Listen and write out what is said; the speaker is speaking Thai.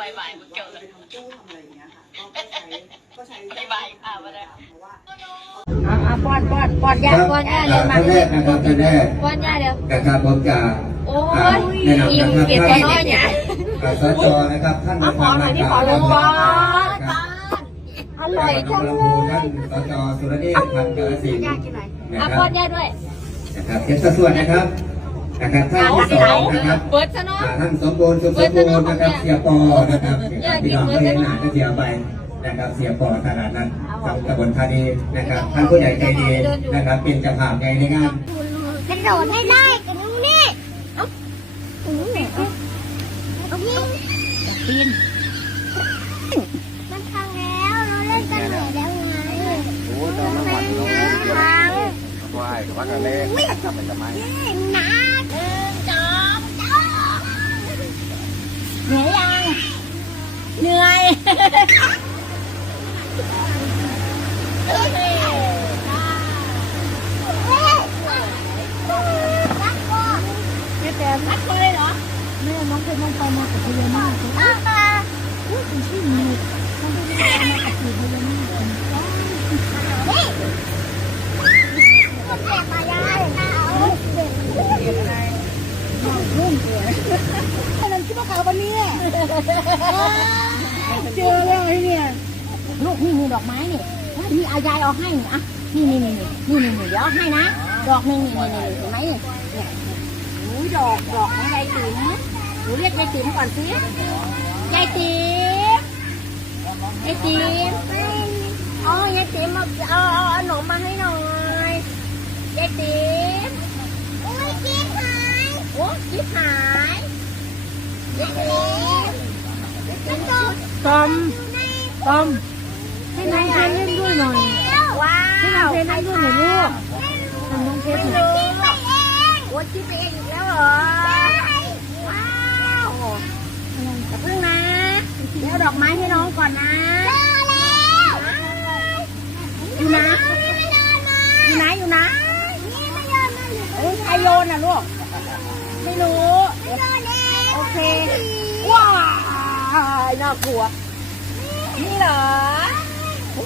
บายบายมันเกี่ยวเลยไปทำตู้ทำอะไรอย่างเงี้ยค่ะก็ใช้ก็ใช้บ๊ายบค่ะมาเลยเพราะว่าอะอะป้อนป้อนป้อนยาป้อนยาเลยมาท่านแรกนะครับท่านแรกป้อนยาเร็วนะครับผมจะโอ้ยแนะนำอิ่มนะครับเก็บท่านแค่เนี่ยอ่าสจนะครับท่านประธานรายการลงป้อนครับอร่อยจังเลยท่านสจสุรเดชพันธ์กาลสินธุ์นะอะคป้อบนยาด้วยนะครับเจ็ดสัดส่วนนะครับ นะครับท่านที่สองนะครับเปิดซะเนาะอ่าท่านสมบูรณ์สุขสมบูรณ์นะครับเสียปอนะครับพี่น้องก็เห็นหน้าก็เสียไปนะครับเสียปอตลาดนั้นตำบลธานีนะครับท่านผู้ใหญ่ใจดีนะครับเป็นเจ้าภาพใหญ่ในงานกระโดดให้ได้กระดูนี่เอ้าอืมเอายิงปีนมันพังแล้วเราเล่นกันเหนื่อยแล้วไงมันพังพังไหว้วัดกันเลยทำไมจะไม่ หนักหนึ่งสองสามเหนื่อยยัง เหนื่อย เฮ้ยเฮ้ยรักก่อน ไม่แต่รักคนเลยเหรอแม่น้องเคยน้องไปมากับพญานาครักก่อนอุ้ยเป็นชื่อมีน้องเคยมากับพญานาคนี่คนแก่มายายเอาเด็กนั่นคิดว่าเขาวันนี้เจอแล้วไอ้เนี่ยลูกนี่มีดอกไม้เนี่ยนี่อายายเอาให้นี่อะนี่นี่นี่นี่นี่นี่เดี๋ยวเอาให้นะ ดอกหนึ่งนี่นี่นี่เห็นไหมเนี่ยเลย ดอกดอกของยายติ๋มหนูเรียกยายติ๋มก่อนสิยายติ๋มยายติ๋มอ๋อยายติ๋มเอาเอาเอาขนมมาให้หน่อยยายติ๋มอุ้ยจิ๊บหายโอ้จิ๊บหายเล็กเล็กกระโดดตอมอยู่ในตอมให้น้องเพนเล่นด้วยหน่อยแล้วว้าวให้น้องเพนเล่นด้วยหน่อยลูกทำน้องเพนหน่ อยจิ๊บไปเองโอ้จิ๊บไปเองอีกแล้วเหรอ ว้าวอย่าเพิ่งนะ เดี๋ยวดอกไม้ให้น้องก่อนนะเจอแล้วอยู่นะนี่ไม่โดนมาอยู่ไหนอยู่ไหนนี่ไม่โดนมาอยู่เอ้ยใครโยนน่ะลูก ไม่รู้ไม่โดนเองโอเค ว้าวน่ากลัว นี่เหรอว้